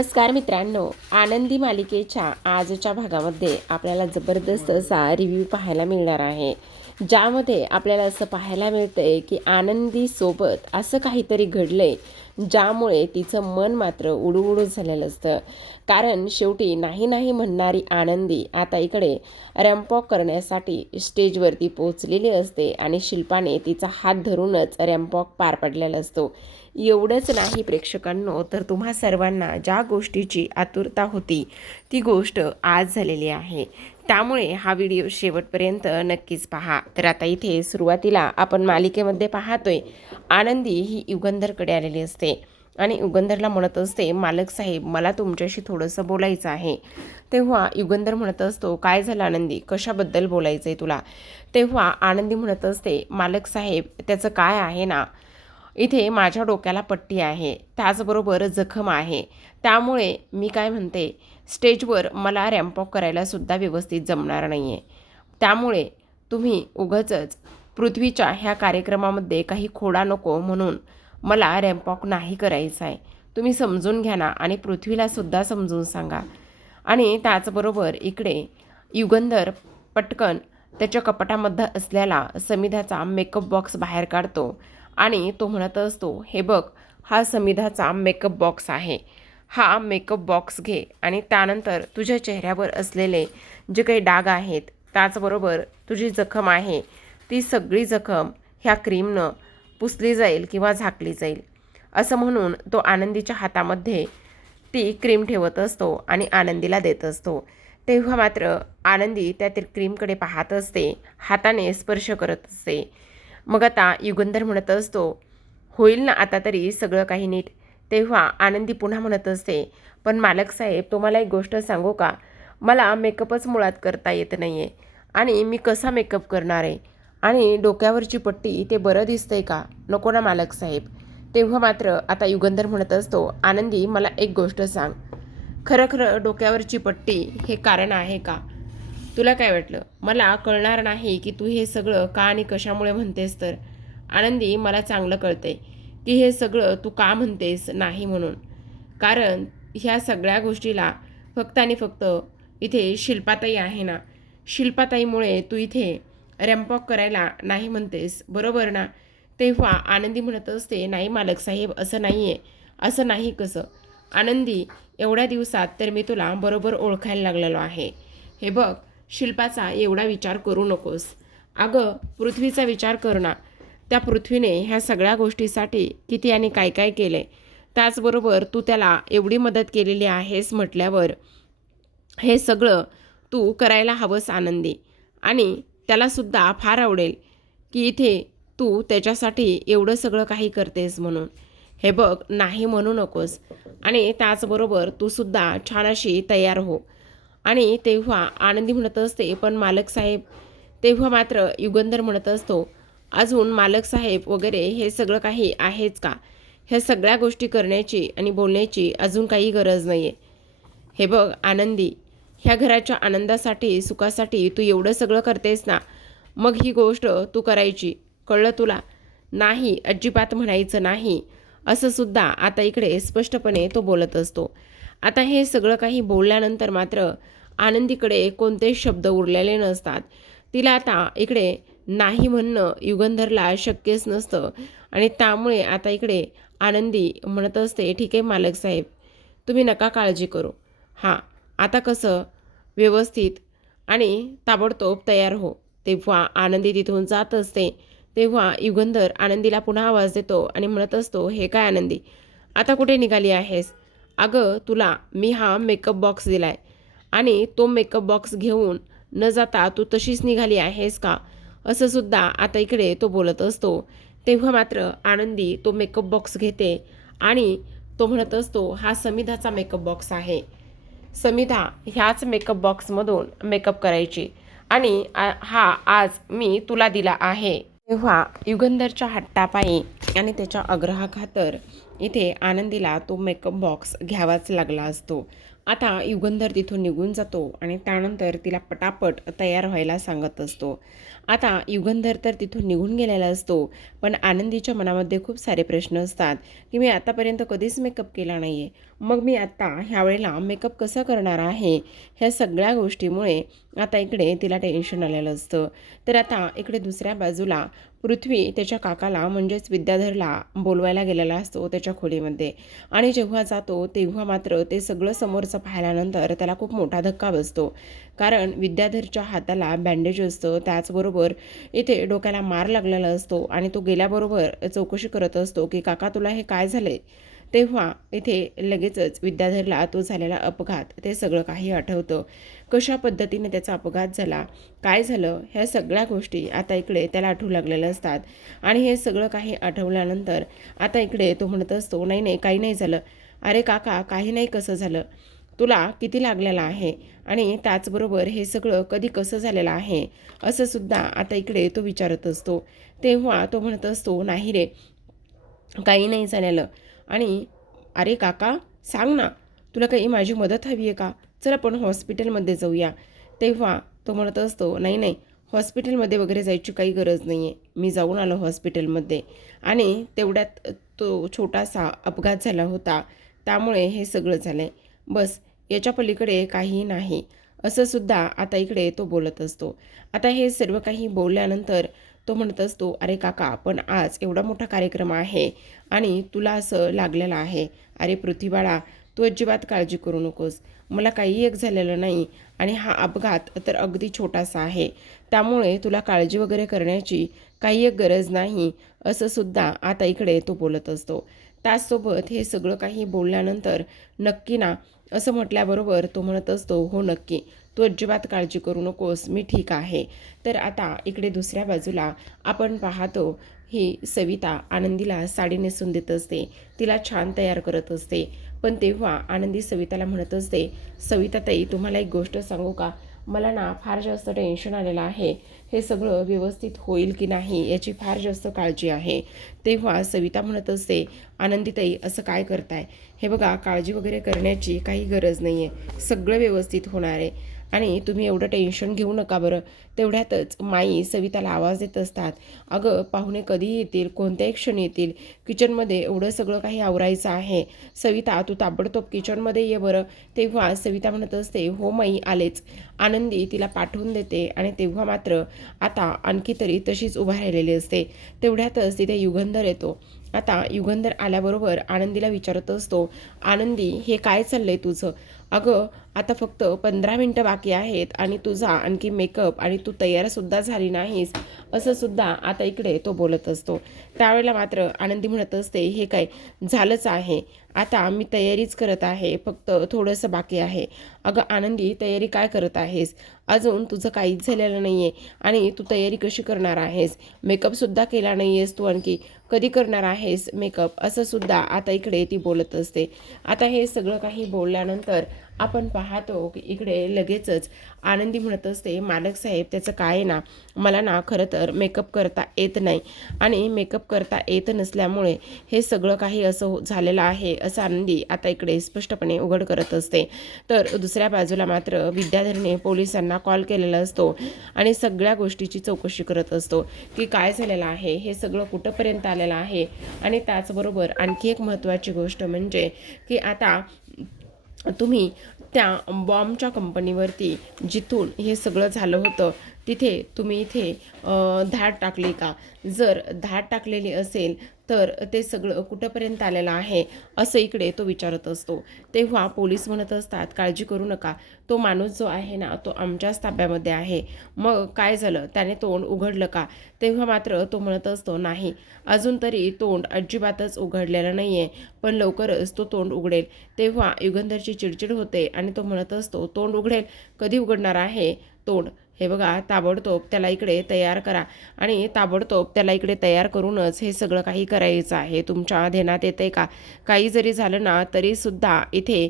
नमस्कार मित्रांनो, आनंदी मालिकेच्या आजच्या भागामध्ये आपल्याला जबरदस्त असा रिव्ह्यू पाहायला मिळणार आहे, ज्यामध्ये आपल्याला असं पाहायला मिळतंय की आनंदी सोबत असं काहीतरी घडलंय ज्यामुळे तिचं मन मात्र उडूउडू झालेलं असतं. कारण शेवटी नाही नाही म्हणणारी आनंदी आता इकडे रॅम्पवॉक करण्यासाठी स्टेजवरती पोहोचलेली असते आणि शिल्पाने तिचा हात धरूनच रॅम्पवॉक पार पडलेला असतो. एवढंच नाही प्रेक्षकांनो, तर तुम्हा सर्वांना ज्या गोष्टीची आतुरता होती ती गोष्ट आज झालेली आहे. त्यामुळे हा व्हिडिओ शेवटपर्यंत नक्कीच पहा. तर आता इथे सुरुवातीला आपण मालिकेमध्ये पाहतोय, आनंदी ही युगंधरकडे आलेली असते आणि युगंधरला म्हणत असते, मालक साहेब मला तुमच्याशी थोडंसं बोलायचं आहे. तेव्हा युगंधर म्हणत असतो, काय झालं आनंदी, कशाबद्दल बोलायचं आहे तुला? तेव्हा आनंदी म्हणत असते, मालक साहेब त्याचं काय आहे ना, इथे माझ्या डोक्याला पट्टी आहे, त्याचबरोबर जखम आहे. त्यामुळे मी काय म्हणते, स्टेजवर मला रॅम्पवॉक करायलासुद्धा व्यवस्थित जमणार नाही आहे. त्यामुळे तुम्ही उगाचच पृथ्वीच्या ह्या कार्यक्रमामध्ये काही खोडा नको म्हणून मला रॅम्पवॉक नाही करायचा आहे. तुम्ही समजून घ्या ना आणि पृथ्वीलासुद्धा समजून सांगा. आणि त्याचबरोबर इकडे युगंधर पटकन त्याच्या कपाटामध्ये असलेला समिधाचा मेकअप बॉक्स बाहेर काढतो आणि तो म्हणत असतो, हे बघ, हा समिधाचा मेकअप बॉक्स आहे. हा मेकअप बॉक्स घे आणि त्यानंतर तुझ्या चेहऱ्यावर असलेले जे काही डाग आहेत, त्याचबरोबर तुझी जखम आहे, ती सगळी जखम ह्या क्रीमनं पुसली जाईल किंवा झाकली जाईल. असं म्हणून तो आनंदीच्या हातामध्ये ती क्रीम ठेवत असतो आणि आनंदीला देत असतो. तेव्हा मात्र आनंदी त्या क्रीमकडे पाहत असते, हाताने स्पर्श करत असते. मग आता युगंधर म्हणत असतो, होईल ना आता तरी सगळं काही नीट? तेव्हा आनंदी पुन्हा म्हणत असते, पण मालक साहेब तुम्हाला एक गोष्ट सांगू का, मला मेकअपच मुळात करता येत नाही आहे आणि मी कसा मेकअप करणार आहे? आणि डोक्यावरची पट्टी ते बरं दिसतंय का? नको ना मालक साहेब. तेव्हा मात्र आता युगंधर म्हणत असतो, आनंदी मला एक गोष्ट सांग, खरं खरं डोक्यावरची पट्टी हे कारण आहे का? तुला काय वाटलं मला कळणार नाही की तू हे सगळं का आणि कशामुळे म्हणतेस? तर आनंदी मला चांगलं कळतंय की हे सगळं तू का म्हणतेस नाही म्हणून. कारण ह्या सगळ्या गोष्टीला फक्त आणि फक्त इथे शिल्पाताई आहे ना, शिल्पाताईमुळे तू इथे रॅम्पवॉक करायला नाही म्हणतेस, बरोबर ना? तेव्हा आनंदी म्हणत असते, नाही मालक साहेब असं नाही आहे. असं नाही कसं? आनंदी, एवढ्या दिवसात तर मी तुला बरोबर ओळखायला लागलेलो आहे. हे बघ, शिल्पाचा एवढा विचार करू नकोस. अगं पृथ्वीचा विचार कर ना. त्या पृथ्वीने ह्या सगळ्या गोष्टीसाठी किती आणि काय काय केले. त्याचबरोबर तू त्याला एवढी मदत केलेली आहेस म्हटल्यावर हे सगळं तू करायला हवंस आनंदी. आणि त्यालासुद्धा फार आवडेल की इथे तू त्याच्यासाठी एवढं सगळं काही करतेस म्हणून. हे बघ, नाही म्हणू नकोस. आणि त्याचबरोबर तूसुद्धा छान अशी तयार हो. आणि तेव्हा आनंदी म्हणत असते, पण मालक साहेब. तेव्हा मात्र युगंधर म्हणत असतो, अजून मालक साहेब वगैरे हे सगळं काही आहेच का? ह्या सगळ्या गोष्टी करण्याची आणि बोलण्याची अजून काही गरज नाही आहे. हे बघ आनंदी, ह्या घराच्या आनंदासाठी सुखासाठी तू एवढं सगळं करतेस ना, मग ही गोष्ट तू करायची, कळलं तुला? नाही, अजिबात म्हणायचं नाही, असं सुद्धा आता इकडे स्पष्टपणे तो बोलत असतो. आता हे सगळं काही बोलल्यानंतर मात्र आनंदीकडे कोणतेच शब्द उरलेले नसतात. तिला आता इकडे नाही म्हणणं युगंधरला शक्यच नसतं आणि त्यामुळे आता इकडे आनंदी म्हणत असते, ठीक आहे मालक साहेब, तुम्ही नका काळजी करू. हां, आता कसं व्यवस्थित आणि ताबडतोब तयार हो. तेव्हा आनंदी तिथून जात असते. तेव्हा युगंधर आनंदीला पुन्हा आवाज देतो आणि म्हणत असतो, हे काय आनंदी, आता कुठे निघाली आहेस? अगं तुला मी हा मेकअप बॉक्स दिला आहे आणि तो मेकअप बॉक्स घेऊन न जाता तू तशीच निघाली आहेस का? असं सुद्धा आता इकडे तो बोलत असतो. तेव्हा मात्र आनंदी तो मेकअप बॉक्स घेते आणि तो म्हणत असतो, हा समिधाचा मेकअप बॉक्स आहे. समिधा ह्याच मेकअप बॉक्समधून मेकअप करायची आणि हा आज मी तुला दिला आहे. तेव्हा युगंधरच्या हट्टापायी आणि त्याच्या आग्रहाखातर इथे आनंदीला तो मेकअप बॉक्स घ्यावाच लागला असतो. आता युगंधर तिथून निघून जातो आणि त्यानंतर तिला पटापट तयार व्हायला सांगत असतो. आता युगंधर तर तिथून निघून गेलेला असतो, पण आनंदीच्या मनामध्ये खूप सारे प्रश्न असतात की मी आतापर्यंत कधीच मेकअप केला नाही आहे, मग मी आत्ता ह्यावेळेला मेकअप कसा करणार आहे. ह्या सगळ्या गोष्टीमुळे आता इकडे तिला टेन्शन आलेलं असतं. तर आता इकडे दुसऱ्या बाजूला पृथ्वी त्याच्या काकाला म्हणजेच विद्याधरला बोलवायला गेलेला असतो त्याच्या खोलीमध्ये. आणि जेव्हा जातो तेव्हा मात्र ते सगळं समोरचं पाहिल्यानंतर त्याला खूप मोठा धक्का बसतो. कारण विद्याधरच्या हाताला बँडेज असतं, त्याचबरोबर इथे डोक्याला मार लागलेला असतो आणि तो गेल्याबरोबर चौकशी करत असतो की काका तुला हे काय झाले. तेव्हा इथे लगेचच विद्याधरला तो झालेला अपघात ते सगळं काही आठवतं. कशा पद्धतीने त्याचा अपघात झाला, काय झालं, ह्या सगळ्या गोष्टी आता इकडे त्याला आठवू लागलेल्या असतात. आणि हे सगळं काही आठवल्यानंतर आता इकडे तो म्हणत असतो नाही नाही काही नाही झालं. अरे काका काही नाही कसं झालं, तुला किती लागलेला आहे आणि त्याचबरोबर हे सगळं कधी कसं झालेलं आहे असं सुद्धा आता इकडे तो विचारत असतो. तेव्हा तो म्हणत असतो नाही रे काही नाही झालेलं. आणि अरे काका सांग ना, तुला काही माझी मदत हवी आहे का, चल आपण हॉस्पिटलमध्ये जाऊया. तेव्हा तो म्हणत असतो नाही नाही हॉस्पिटलमध्ये वगैरे जायची काही गरज नाही आहे, मी जाऊन आलो हॉस्पिटलमध्ये आणि तेवढ्यात तो छोटासा अपघात झाला होता, त्यामुळे हे सगळं झालं आहे, बस याच्या पलीकडे काहीही नाही असं सुद्धा आता इकडे तो बोलत असतो. आता हे सर्व काही बोलल्यानंतर तो म्हणत असतो अरे काका पण आज एवढा मोठा कार्यक्रम आहे आणि तुला असं लागलेलं आहे. अरे पृथ्वीबाळा तू अजिबात काळजी करू नकोस, मला काही एक झालेलं नाही आणि हा अपघात तर अगदी छोटासा आहे, त्यामुळे तुला काळजी वगैरे करण्याची काही एक गरज नाही असं सुद्धा आता इकडे तो बोलत असतो. त्याचसोबत हे सगळं काही बोलल्यानंतर नक्की ना असं म्हटल्याबरोबर तो म्हणत असतो हो नक्की, तू अजिबात काळजी करू नकोस, मी ठीक आहे. तर आता इकडे दुसऱ्या बाजूला आपण पाहतो ही सविता आनंदीला साडी नेसून देत असते, तिला छान तयार करत असते. पण तेव्हा आनंदी सविताला म्हणत असते सविताताई तुम्हाला एक गोष्ट सांगू का, मला ना फार जास्त टेन्शन आलेलं आहे, हे सगळं व्यवस्थित होईल की नाही याची फार जास्त काळजी आहे. तेव्हा सविता म्हणत असते आनंदीताई असं काय करताय, हे बघा काळजी वगैरे करण्याची काही गरज नाही आहे, सगळं व्यवस्थित होणार आहे आणि तुम्ही एवढं टेन्शन घेऊ नका बरं. तेवढ्यातच माई सविताला आवाज देत असतात अगं पाहुणे कधी येतील, कोणत्याही क्षणी येतील, किचनमध्ये एवढं सगळं काही आवरायचं आहे, सविता तू ताबडतोब किचनमध्ये ये बरं. तेव्हा सविता म्हणत असते हो माई आलेच. आनंदी तिला पाठवून देते आणि तेव्हा मात्र आता आणखी तरी तशीच उभा राहिलेली असते. तेवढ्यातच तिथे युगंधर येतो. आता युगंधर आल्याबरोबर आनंदीला विचारत असतो आनंदी हे काय चाललंय तुझं, अगं आता फक्त 15 मिनटं बाकी आहेत आणि तुझा आणखी मेकअप आणि तू तयारसुद्धा झाली नाहीस असं सुद्धा आता इकडे तो बोलत असतो. त्यावेळेला मात्र आनंदी म्हणत असते हे काय झालंच आहे, आता मी तयारीच करत आहे, फक्त थोडंसं बाकी आहे. अगं आनंदी तयारी काय करत आहेस, अजून तुझं काहीच झालेलं नाही आहे आणि तू तयारी कशी करणार आहेस, मेकअपसुद्धा केला नाही आहेस तू, आणखी कधी करणार आहेस मेकअप असं सुद्धा आता इकडे ती बोलत असते. आता हे सगळं काही बोलल्यानंतर आपण पाहतो की इकडे लगेचच आनंदी म्हणत असते मालक साहेब त्याचं काय आहे ना, मला ना खरं तर मेकअप करता येत नाही आणि मेकअप करता येत नसल्यामुळे हे सगळं काही असं झालेलं आहे असं आनंदी आता इकडे स्पष्टपणे उघड करत असते. तर दुसऱ्या बाजूला मात्र विद्याधरने पोलिसांना कॉल केलेला असतो आणि सगळ्या गोष्टीची चौकशी करत असतो की काय झालेलं आहे, हे सगळं कुठंपर्यंत आलेलं आहे. आणि त्याचबरोबर आणखी एक महत्त्वाची गोष्ट म्हणजे की आता तुम्ही त्या बॉम्बच्या कंपनीवरती जिथून हे सगळं झालं होतं तिथे तुम्ही इथे धाड टाकली का, जर धाड टाकलेली असेल तर ते सगळं कुठंपर्यंत आलेलं आहे असं इकडे तो विचारत असतो. तेव्हा पोलीस म्हणत असतात काळजी करू नका, तो माणूस जो आहे ना तो आमच्याच ताब्यामध्ये आहे. मग काय झालं, त्याने तोंड उघडलं का. तेव्हा मात्र तो म्हणत असतो नाही अजून तरी तोंड अजिबातच उघडलेलं नाही आहे, पण लवकरच तो तोंड उघडेल. तेव्हा युगंधरची चिडचिड होते आणि तो म्हणत असतो तोंड उघडेल, कधी उघडणार आहे तोंड, हे बघा ताबडतोब त्याला इकडे तयार करा आणि ताबडतोब त्याला इकडे तयार करूनच हे सगळं काही करायचं आहे. तुमच्या ध्यानात येते का, काही जरी झालं ना तरीसुद्धा इथे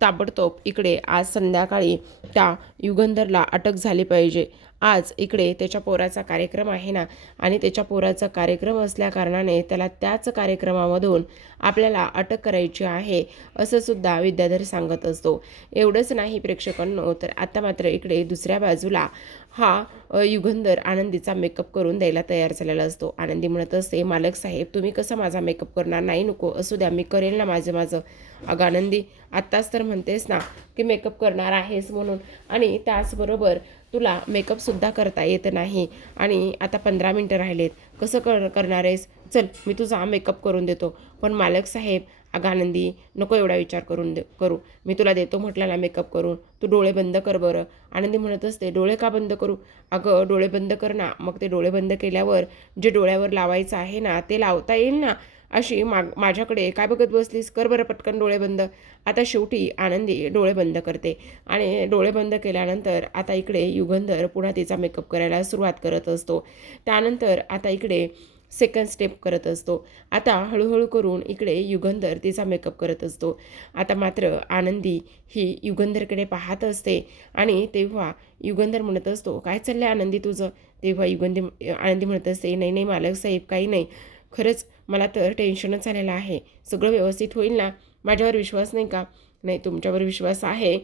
ताबडतोब इकडे आज संध्याकाळी त्या युगंधरला अटक झाली पाहिजे आज इकडे त्याच्या पोराचा कार्यक्रम आहे ना, आणि त्याच्या पोराचा कार्यक्रम असल्याकारणाने त्याला त्याच कार्यक्रमामधून आपल्याला अटक करायची आहे असं सुद्धा विद्याधर सांगत असतो. एवढंच नाही प्रेक्षकांनो, तर आता मात्र इकडे दुसऱ्या बाजूला हा युगंधर आनंदीचा मेकअप करून द्यायला तयार झालेला असतो. आनंदी म्हणत असते, मालक साहेब तुम्ही कसं माझा मेकअप करणार? नाही नको, असू द्या, मी करेल ना माझं. अगं आनंदी, आत्ताच तर म्हणतेस ना की मेकअप करणार आहेस म्हणून, आणि त्याचबरोबर तुला मेकअपसुद्धा करता येत नाही, आणि आता 15 मिनटं राहिलेत, कसं करणार आहेस? चल मी तुझा मेकअप करून देतो. पण मालक साहेब, अगं आनंदी नको एवढा विचार करू, मी तुला देतो म्हटलं ना मेकअप करून, तू डोळे बंद कर बरं. आनंदी म्हणत असते, डोळे का बंद करू? अगं डोळे बंद कर ना, मग ते डोळे बंद केल्यावर जे डोळ्यावर लावायचं आहे ना ते लावता येईल ना. अशी माझ्याकडे काय बघत बसलीस? कर बरं पटकन डोळे बंद. आता शेवटी आनंदी डोळे बंद करते, आणि डोळे बंद केल्यानंतर आता इकडे युगंधर पुन्हा तिचा मेकअप करायला सुरुवात करत असतो. त्यानंतर आता इकडे सेकंड स्टेप करत असतो. आता हळूहळू करून इकडे युगंधर तिचा मेकअप करत असतो. आता मात्र आनंदी ही युगंधरकडे पाहत असते, आणि तेव्हा युगंधर म्हणत असतो, काय चाललंय आनंदी तुझं? तेव्हा आनंदी म्हणत असते, नाही नाही मालक साहेब, काही नाही, खरंच मला तर टेन्शनच आलेलं आहे. सगळं व्यवस्थित होईल ना? माझ्यावर विश्वास नाही का? नाही, तुमच्यावर विश्वास आहे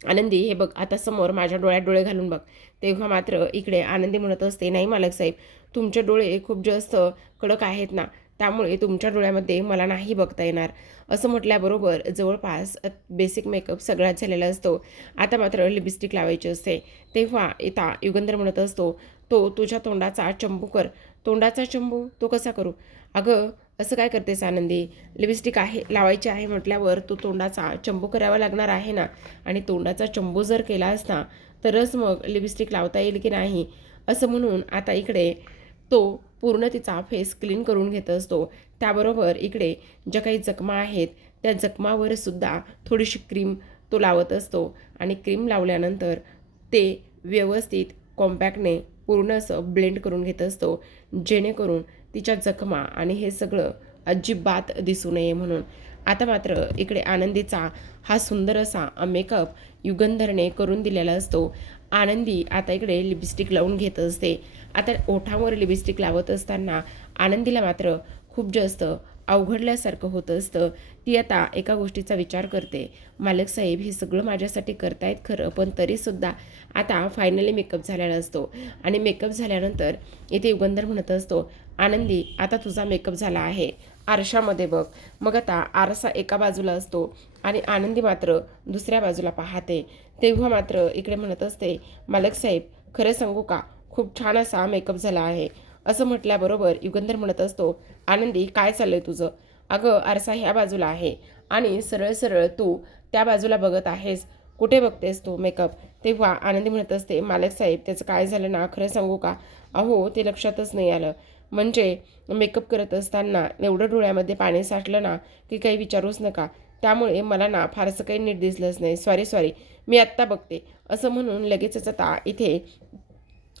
आनंदी, हे बघ आता समोर माझ्या डोळ्यात डोळे घालून बघ. तेव्हा मात्र इकडे आनंदी म्हणत असते, नाही मालक साहेब, तुमचे डोळे खूप जास्त कडक आहेत ना, त्यामुळे तुमच्या डोळ्यामध्ये मला नाही बघता येणार. असं म्हटल्याबरोबर जवळपास बेसिक मेकअप सगळ्यात झालेला असतो. आता मात्र लिपस्टिक लावायची असते. तेव्हा आता युगंधर म्हणत असतो, तो तुझ्या तोंडाचा चंबू कर. तोंडाचा चंबू तो कसा करू? अगं असं काय करतेस आनंदी? लिपस्टिक आहे लावायची आहे म्हटल्यावर तो तोंडाचा चंबू करावा लागणार आहे ना, आणि तोंडाचा चंबू जर केला असता तरच मग लिपस्टिक लावता येईल की नाही, असं म्हणून आता इकडे तो पूर्ण तिचा फेस क्लीन करून घेत असतो. त्याबरोबर इकडे ज्या काही जखमा आहेत त्या जखमावर सुद्धा थोडीशी क्रीम तो लावत असतो, आणि क्रीम लावल्यानंतर ते व्यवस्थित कॉम्पॅक्टने पूर्ण असं ब्लेंड करून घेत असतो, जेणेकरून तिच्या जखमा आणि हे सगळं अजिबात दिसू नये म्हणून. आता मात्र इकडे आनंदीचा हा सुंदर असा मेकअप युगंधरने करून दिलेला असतो. आनंदी आता इकडे लिपस्टिक लावून घेत असते. आता ओठांवर लिपस्टिक लावत असताना आनंदीला मात्र खूप जास्त अवघडल्यासारखं होत असतं. ती आता एका गोष्टीचा विचार करते, मालक साहेब हे सगळं माझ्यासाठी करतायत खरं, पण तरीसुद्धा आता फायनली मेकअप झालेला असतो, आणि मेकअप झाल्यानंतर इथे युगंधर म्हणत असतो, आनंदी आता तुझा मेकअप झाला आहे, आरशामध्ये बघ. मग आता आरसा एका बाजूला असतो, आणि आनंदी मात्र दुसऱ्या बाजूला पाहते. तेव्हा मात्र इकडे म्हणत असते, मालक साहेब खरं सांगू का, खूप छान असा मेकअप झाला आहे. असं म्हटल्याबरोबर युगंधर म्हणत असतो, आनंदी काय चाललंय तुझं? अगं आरसा ह्या बाजूला आहे, आणि सरळ सरळ तू त्या बाजूला बघत आहेस, कुठे बघतेस तू मेकअप? तेव्हा आनंदी म्हणत असते, मालक साहेब त्याचं काय झालं ना, खरं सांगू का, अहो ते लक्षातच नाही आलं. म्हणजे मेकअप करत असताना एवढं डोळ्यामध्ये पाणी साठलं ना की काही विचारूच नका. त्यामुळे मला ना फारसं काही नीट दिसलंच नाही. सॉरी, मी आत्ता बघते. असं म्हणून लगेचच आता इथे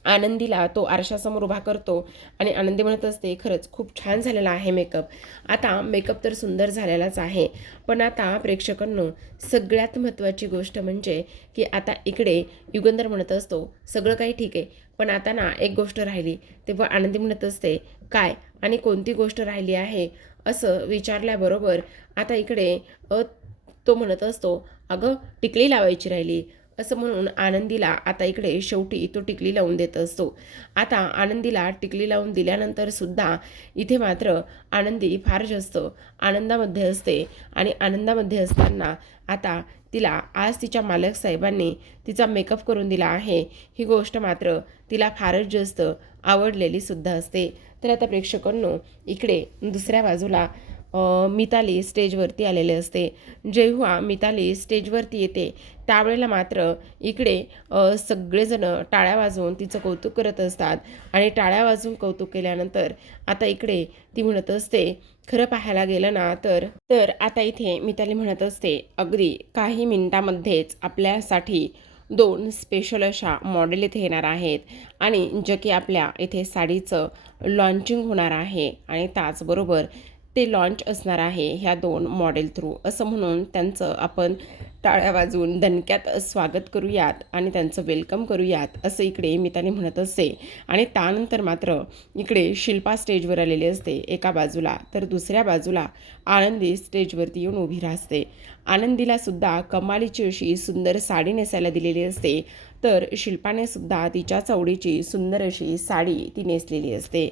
आनंदीला तो आरशासमोर उभा करतो, आणि आनंदी म्हणत असते, खरंच खूप छान झालेला आहे मेकअप. आता मेकअप तर सुंदर झालेलाच आहे, पण आता प्रेक्षकांनो सगळ्यात महत्त्वाची गोष्ट म्हणजे की आता इकडे युगंधर म्हणत असतो, सगळं काही ठीक आहे, पण आता ना एक गोष्ट राहिली. तेव्हा आनंदी म्हणत असते, काय आणि कोणती गोष्ट राहिली आहे? असं विचारल्याबरोबर आता इकडे तो म्हणत असतो, अगं टिकली लावायची राहिली. असं म्हणून आनंदीला आता इकडे शेवटी तो टिकली लावून देत असतो. आता आनंदीला टिकली लावून दिल्यानंतर सुद्धा इथे मात्र आनंदी फार जास्त आनंदामध्ये असते, आणि आनंदामध्ये असताना आता तिला आज तिच्या मालक साहेबांनी तिचा मेकअप करून दिला आहे, ही गोष्ट मात्र तिला फारच जास्त आवडलेली सुद्धा असते. तर आता प्रेक्षकांनो इकडे दुसऱ्या बाजूला मिताली स्टेजवरती आलेले असते. जेव्हा मिताली स्टेजवरती येते त्यावेळेला मात्र इकडे सगळेजण टाळ्या वाजवून तिचं कौतुक करत असतात, आणि टाळ्या वाजवून कौतुक केल्यानंतर आता इकडे ती म्हणत असते, खरं पाहायला गेलं ना तर आता इथे मिताली म्हणत असते, अगदी काही मिनिटामध्येच आपल्यासाठी 2 स्पेशल अशा मॉडेल इथे येणार आहेत, आणि जे की आपल्या इथे साडीचं लॉन्चिंग होणार आहे, आणि त्याचबरोबर ते लॉन्च असणार आहे ह्या 2 मॉडेल थ्रू. असं म्हणून त्यांचं आपण टाळ्या वाजवून दणक्यात स्वागत करूयात आणि त्यांचं वेलकम करूयात असं इकडे मिताली म्हणत असते. आणि त्यानंतर मात्र इकडे शिल्पा स्टेजवर आलेली असते एका बाजूला, तर दुसऱ्या बाजूला आनंदी स्टेजवरती येऊन उभी राहते. आनंदीला सुद्धा कमालीची अशी सुंदर साडी नेसायला दिलेली असते, तर शिल्पाने सुद्धा तिच्या चवडीची सुंदर अशी साडी ती नेसलेली असते.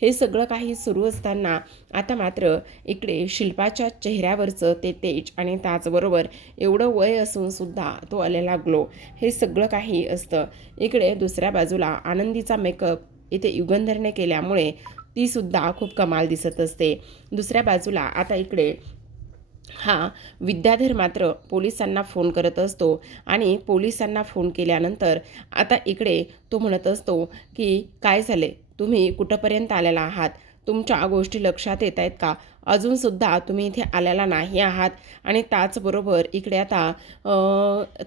हे सगळं काही सुरू असताना आता मात्र इकडे शिल्पाच्या चेहऱ्यावरचं ते तेज आणि त्याचबरोबर एवढं वय असून सुद्धा तो आलेला ग्लो, हे सगळं काही असतं. इकडे दुसऱ्या बाजूला आनंदीचा मेकअप इथे युगंधरने केल्यामुळे ती सुद्धा खूप कमाल दिसत असते. दुसऱ्या बाजूला आता इकडे हा विद्याधर मात्र पोलिसांना फोन करत असतो आणि पोलिसांना फोन केल्यानंतर आता इकडे तो म्हणत असतो की काय झाले, तुम्ही कुठंपर्यंत आलेला आहात, तुमच्या गोष्टी लक्षात येत आहेत का, अजूनसुद्धा तुम्ही इथे आलेला नाही आहात. आणि त्याचबरोबर इकडे आता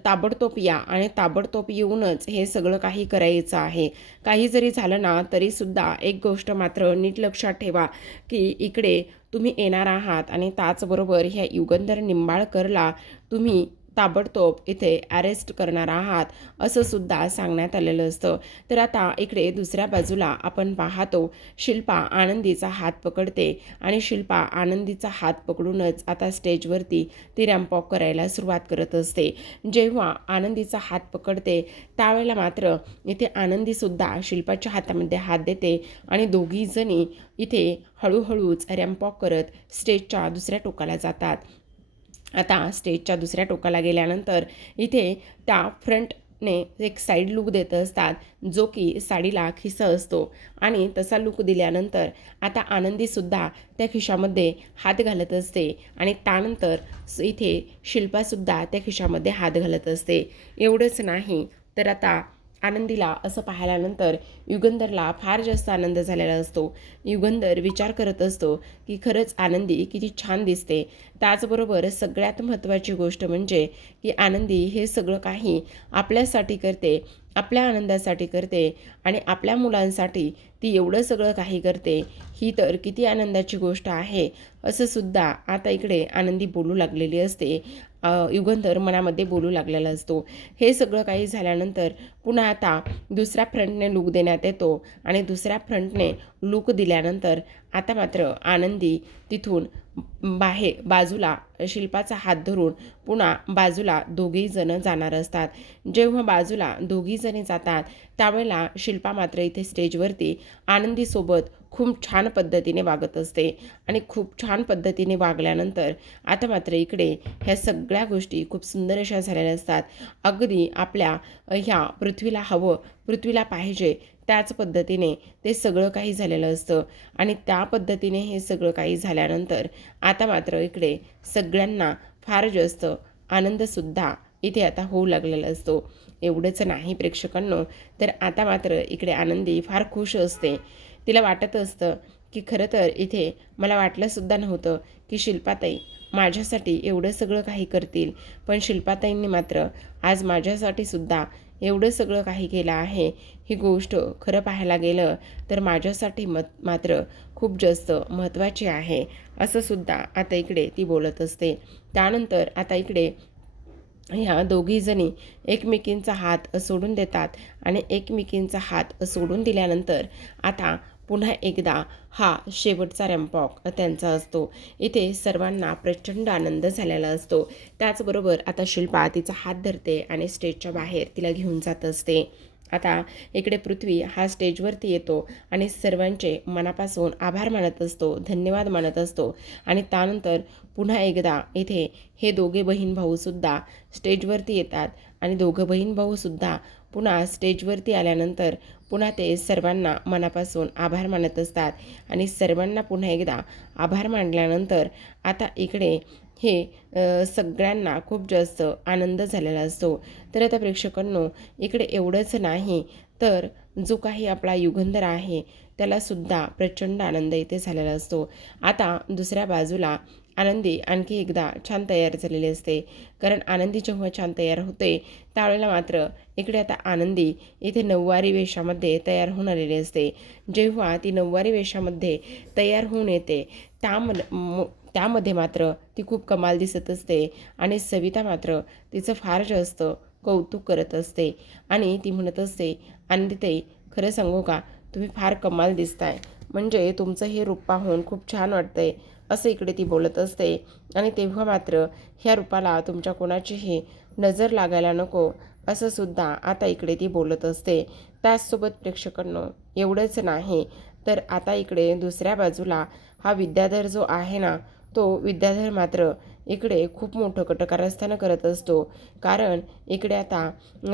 ताबडतोब या आणि ताबडतोब येऊनच हे सगळं काही करायचं आहे. काही जरी झालं ना तरीसुद्धा एक गोष्ट मात्र नीट लक्षात ठेवा की इकडे तुम्ही येणार आहात आणि त्याचबरोबर ह्या युगंधर निंबाळकरला तुम्ही ताबडतोब इथे अरेस्ट करणार आहात असं सुद्धा सांगण्यात आलेलं असतं. तर आता इकडे दुसऱ्या बाजूला आपण पाहतो शिल्पा आनंदीचा हात पकडते आणि शिल्पा आनंदीचा हात पकडूनच आता स्टेजवरती ती रॅम्प वॉक करायला सुरुवात करत असते. जेव्हा आनंदीचा हात पकडते त्यावेळेला मात्र इथे आनंदीसुद्धा शिल्पाच्या हातामध्ये हात देते आणि दोघीजणी इथे हळूहळूच रॅम्प वॉक करत स्टेजच्या दुसऱ्या टोकाला जातात. आता स्टेजच्या दुसऱ्या टोकाला गेल्यानंतर इथे त्या फ्रंटने एक साईड लुक देत असतात, जो की साडीला खिसा असतो. आणि तसा लुक दिल्यानंतर आता आनंदीसुद्धा त्या खिशामध्ये हात घालत असते आणि त्यानंतर इथे शिल्पासुद्धा त्या खिशामध्ये हात घालत असते. एवढंच नाही तर आता आनंदीला असं पाहिल्यानंतर युगंधरला फार जास्त आनंद झालेला असतो. युगंधर विचार करत असतो की खरंच आनंदी किती छान दिसते. त्याचबरोबर सगळ्यात महत्त्वाची गोष्ट म्हणजे की आनंदी हे सगळं काही आपल्यासाठी करते, आपल्या आनंदासाठी करते आणि आपल्या मुलांसाठी ती एवढं सगळं काही करते, ही तर किती आनंदाची गोष्ट आहे असं सुद्धा आता इकडे आनंदी बोलू लागलेली असते. युगंधर मनामध्ये बोलू लागलेला असतो. हे सगळं काही झाल्यानंतर पुन्हा आता दुसऱ्या फ्रंटने लूक देण्यात येतो आणि दुसऱ्या फ्रंटने लूक दिल्यानंतर आता मात्र आनंदी तिथून बाजूला शिल्पाचा हात धरून पुन्हा बाजूला दोघीजणं जाणार असतात. जेव्हा बाजूला दोघीजणी जातात त्यावेळेला शिल्पा मात्र इथे स्टेजवरती आनंदीसोबत खूप छान पद्धतीने वागत असते आणि खूप छान पद्धतीने वागल्यानंतर आता मात्र इकडे ह्या सगळ्या गोष्टी खूप सुंदर अशा झालेल्या असतात. अगदी आपल्या ह्या पृथ्वीला हवं, पृथ्वीला पाहिजे त्याच पद्धतीने ते सगळं काही झालेलं असतं. आणि त्या पद्धतीने हे सगळं काही झाल्यानंतर आता मात्र इकडे सगळ्यांना फार जास्त आनंदसुद्धा इथे आता होऊ लागलेला असतो. एवढंच नाही प्रेक्षकांनो, तर आता मात्र इकडे आनंदी फार खुश असते. तिला वाटत असतं की खरं तर इथे मला वाटलंसुद्धा नव्हतं की शिल्पाताई माझ्यासाठी एवढं सगळं काही करतील, पण शिल्पाताईंनी मात्र आज माझ्यासाठी सुद्धा एवढं सगळं काही केलं आहे. ही गोष्ट खरं पाहायला गेलं तर माझ्यासाठी मात्र खूप जास्त महत्त्वाची आहे असं सुद्धा आता इकडे ती बोलत असते. त्यानंतर आता इकडे ह्या दोघीजणी एकमेकींचा हात सोडून देतात आणि एकमेकींचा हात सोडून दिल्यानंतर आता पुन्हा एकदा हा शेवटचा रॅम्प वॉक त्यांचा असतो. इथे सर्वांना प्रचंड आनंद झालेला असतो. त्याचबरोबर आता शिल्पा तिचा हात धरते आणि स्टेजच्या बाहेर तिला घेऊन जात असते. आता इकडे पृथ्वी हा स्टेजवरती येतो आणि सर्वांचे मनापासून आभार मानत असतो, धन्यवाद मानत असतो. आणि त्यानंतर पुन्हा एकदा इथे हे दोघे बहीण भाऊसुद्धा स्टेजवरती येतात आणि दोघं बहीण भाऊसुद्धा पुन्हा स्टेजवरती आल्यानंतर पुन्हा ते सर्वांना मनापासून आभार मानत असतात. आणि सर्वांना पुन्हा एकदा आभार मानल्यानंतर आता इकडे हे सगळ्यांना खूप जास्त आनंद झालेला असतो. तर आता प्रेक्षकांनो, इकडे एवढंच नाही तर जो काही आपला युगंधर आहे त्यालासुद्धा प्रचंड आनंद इथे झालेला असतो. आता दुसऱ्या बाजूला आनंदी आणखी एकदा छान तयार झालेली असते. कारण आनंदी जेव्हा छान तयार होते त्यावेळेला मात्र इकडे आता आनंदी इथे नऊवारी वेशामध्ये तयार होऊन आलेली असते. जेव्हा ती नऊवारी वेशामध्ये तयार होऊन येते त्यामध्ये मात्र ती खूप कमाल दिसत असते आणि सविता मात्र तिचं फार जास्त कौतुक करत असते आणि ती म्हणत असते, आनंदीताई खरं सांगू का, तुम्ही फार कमाल दिसताय, म्हणजे तुमचं हे रूप पाहून खूप छान वाटतंय, असं इकडे ती बोलत असते. आणि तेव्हा मात्र ह्या रूपाला तुमच्या कोणाचीही नजर लागायला नको, असं सुद्धा आता इकडे ती बोलत असते. त्याचसोबत प्रेक्षकांनो, एवढंच नाही तर आता इकडे दुसऱ्या बाजूला हा विद्याधर जो आहे ना, तो विद्याधर मात्र इकडे खूप मोठं कटकारस्थान करत असतो. कारण इकडे आता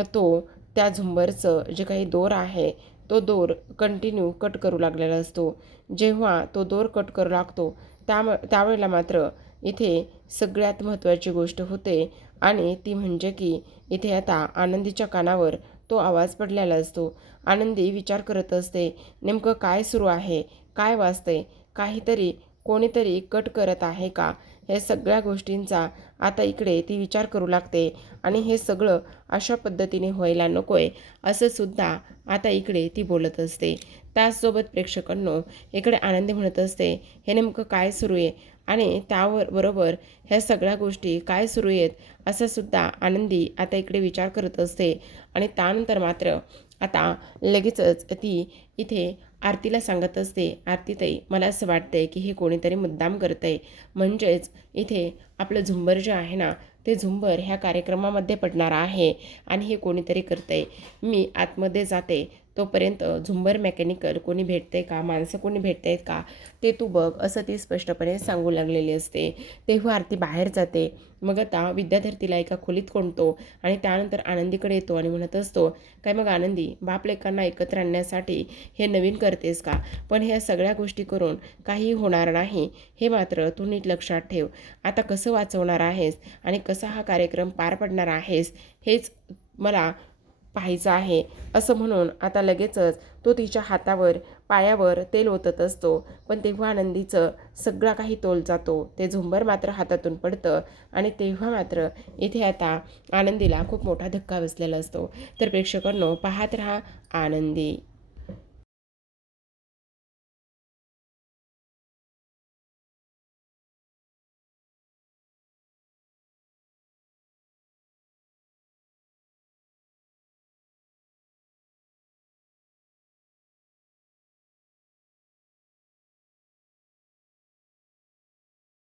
तो त्या झुंबरचं जे काही दोर आहे तो दोर कंटिन्यू कट करू लागलेला असतो. जेव्हा तो दोर कट करू लागतो त्यावेळेला मात्र इथे सगळ्यात महत्त्वाची गोष्ट होते आणि ती म्हणजे की इथे आता आनंदीच्या कानावर तो आवाज पडलेला असतो. आनंदी विचार करत असते, नेमकं काय सुरू आहे, काय वाजतंय, काहीतरी कोणीतरी कट करत आहे का, हे सगळ्या गोष्टींचा आता इकडे ती विचार करू लागते. आणि हे सगळं अशा पद्धतीने व्हायला नको आहे, असं सुद्धा आता इकडे ती बोलत असते. त्याचसोबत प्रेक्षकांनो, इकडे आनंदी म्हणत असते, हे नेमकं काय सुरू आहे आणि त्यावर बरोबर ह्या सगळ्या गोष्टी काय सुरू आहेत, असं सुद्धा आनंदी आता इकडे विचार करत असते. आणि त्यानंतर मात्र आता लगेचच ती इथे आरतीला सांगत असते, आरतीताई मला असं वाटतंय की हे कोणीतरी मुद्दाम करतंय, म्हणजेच इथे आपलं झुंबर जे आहे ना, ते झुंबर ह्या कार्यक्रमामध्ये पडणार आहे आणि हे कोणीतरी करतंय. मी आतमध्ये जाते, तोपर्यंत झुंबर मेकॅनिकल कोणी भेटते का, माणसं कोणी भेटत आहेत का, ते तू बघ, असं ती स्पष्टपणे सांगू लागलेली असते. तेव्हा आरती बाहेर जाते. मग आता विद्याधर तिला एका खोलीत कोंडतो आणि त्यानंतर आनंदीकडे येतो आणि म्हणत असतो, काय मग आनंदी, बाप लेकांना एकत्र आणण्यासाठी हे नवीन करतेस का, पण ह्या सगळ्या गोष्टी करून काही होणार नाही, हे मात्र तू नीट लक्षात ठेव. आता कसं वाचवणार आहेस आणि कसा हा कार्यक्रम पार पडणार आहेस, हेच मला पाहायचं आहे, असं म्हणून आता लगेचच तो तिच्या हातावर पायावर तेल ओतत असतो. पण तेव्हा आनंदीचं सगळा काही तोल जातो, ते झुंबर मात्र हातातून पडतं आणि तेव्हा मात्र इथे आता आनंदीला खूप मोठा धक्का बसलेला असतो. तर प्रेक्षकांनो, पाहत राहा आनंदी.